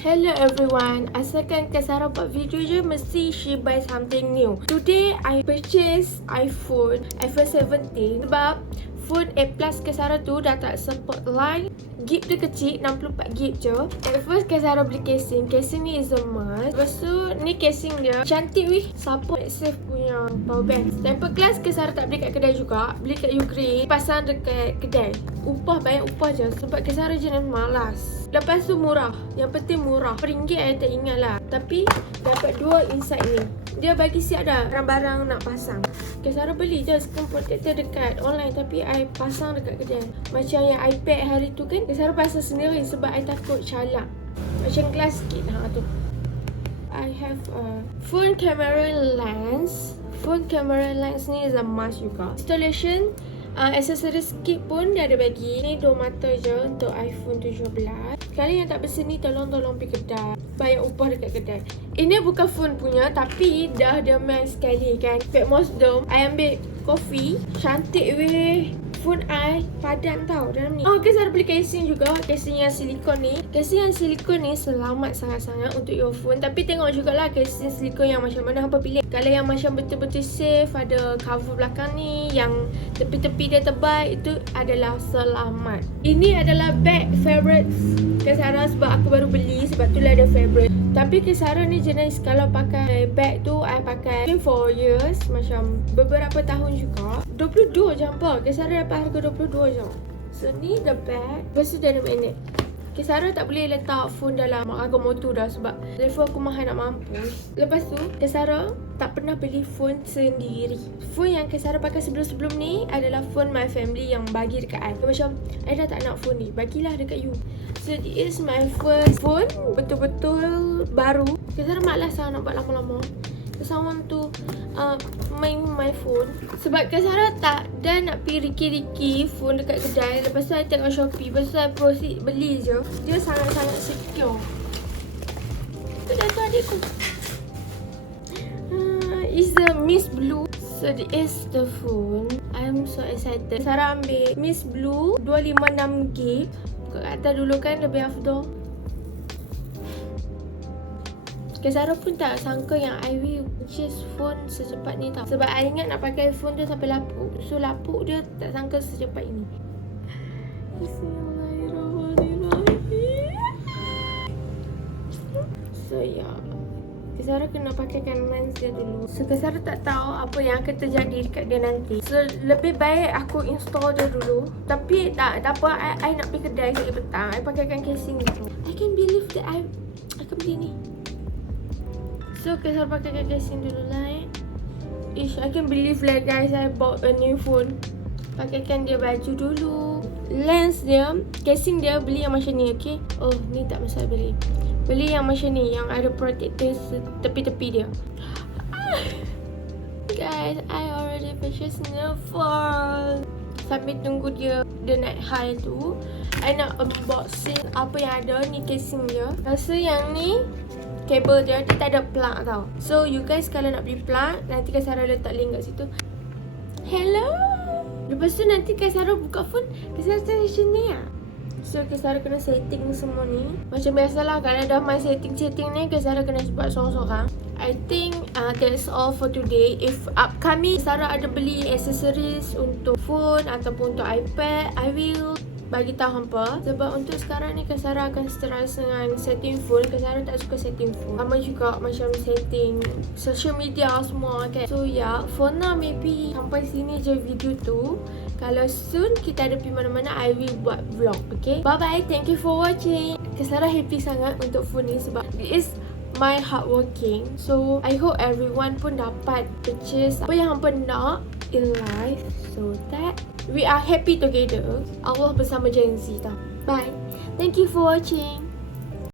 Hello everyone, asalkan Kak Sarah buat video je mesti she buy something new. Today I purchase iPhone 17 sebab phone A Plus Kak Sarah tu dah tak support line. Gig dia kecil, 64GB je. At first Kak Sarah beli casing. Casing ni is a must. Lepas tu ni casing dia cantik weh. Support MagSafe punya power bank. Temper glass Kak Sarah tak beli kat kedai juga. Beli kat Ugreen. Pasang dekat kedai. Upah banyak upah je sebab Kak Sarah jenis malas. Lepas tu murah. Yang penting murah. RM1 I tak ingat lah. Tapi dapat dua inside ni. Dia bagi siap dah barang-barang nak pasang. Kak Sarah beli je screen protector dekat online. Tapi I pasang dekat kedai. Macam yang iPad hari tu kan, Kak Sarah pasang sendiri sebab I takut calak. Macam glass sikit tu. I have a phone camera lens. Phone camera lens ni is a must juga. Installation aksesoris kit pun dia ada bagi. Ni 2 mata je untuk iPhone 17. Kalian yang tak bersedia ni tolong pergi kedai. Bayar upah dekat kedai. Ini bukan phone punya tapi dah dia main sekali kan. Fatmos Dome. I ambil coffee. Cantik weh. Phone I padan tau dalam ni. Kak Sarah beli casing juga. Casing yang silikon ni. Casing yang silikon ni selamat sangat-sangat untuk your phone. Tapi tengok jugalah casing silikon yang macam mana hampa pilih. Kalau yang macam betul-betul safe, ada cover belakang ni, yang tepi-tepi dia tebal, itu adalah selamat. Ini adalah bag favorite Kak Sarah sebab aku baru beli. Sebab tu lah ada favorite. Tapi Kak Sarah ni jenis kalau pakai bag tu, I pakai for years. Macam beberapa tahun juga. 22 je hampa. Kak Sarah dapat harga 22 je. So ni the bag. Lepas tu dia ada magnet. Kak Sarah tak boleh letak phone dalam harga motor dah sebab telefon aku mahal nak mampus. Lepas tu Kak Sarah tak pernah beli phone sendiri. Phone yang Kak Sarah pakai sebelum-sebelum ni adalah phone my family yang bagi dekat I. Macam I dah tak nak phone ni, bagilah dekat you. So this is my first phone, betul-betul baru. Kak Sarah malas lah nak buat lama-lama. Someone to main my phone. Sebab Kak Sarah tak dah nak pergi riki-riki phone dekat kedai. Lepas tu I tengok Shopee. Lepas tu I proceed beli je. Dia sangat-sangat secure. Tu dah tu adikku. It's the Miss Blue. So this is the phone. I'm so excited. Sarah ambil Miss Blue 256GB. Kata dulu kan lebih afdol. Kak Sarah pun tak sangka yang I will purchase phone secepat ni tau. Sebab I ingat nak pakai phone tu sampai lapuk. So lapuk dia tak sangka secepat ini. So ya, Kak Sarah kena pakaikan lens dia dulu. So Kak Sarah tak tahu apa yang akan terjadi dekat dia nanti. So lebih baik aku install dia dulu. Tapi tak apa, I nak pergi kedai sekali petang. I pakaikan casing dulu. I can believe that I akan beli ni. So Kak Sarah pakai casing dulu lah I can believe lah guys, I bought a new phone. Pakaikan dia baju dulu. Lens dia, casing dia beli yang macam ni, okay. Oh ni tak masalah beli. Beli yang macam ni, yang ada protector tepi-tepi dia. Guys, I already purchased new phone. Sambil tunggu dia naik high tu, I nak unboxing apa yang ada. Ni casing dia. Rasa yang ni kabel dia tak ada plug tau. So you guys kalau nak beli plug, nanti Kak Sarah letak link kat situ. Hello. Lepas tu nanti Kak Sarah buka phone, Kak Sarah macam ni lah. So Kak Sarah kena setting semua ni. Macam biasalah kalau dah main setting ni, Kak Sarah kena buat sorang-sorang. I think that's all for today. If upcoming Kak Sarah ada beli accessories untuk phone ataupun untuk iPad, I will bagi tahu hampa. Sebab untuk sekarang ni Kak Sarah akan stress dengan setting phone. Kak Sarah tak suka setting phone. Sama juga macam setting social media semua kan. So yeah, for now maybe sampai sini je video tu. Kalau soon kita ada pergi mana-mana, I will buat vlog. Okay, bye bye, thank you for watching. Kak Sarah happy sangat untuk phone ni sebab it is my hard working. So I hope everyone pun dapat purchase apa yang hampa nak in life, so that we are happy together. Allah bersama Gen Z tau. Bye. Thank you for watching.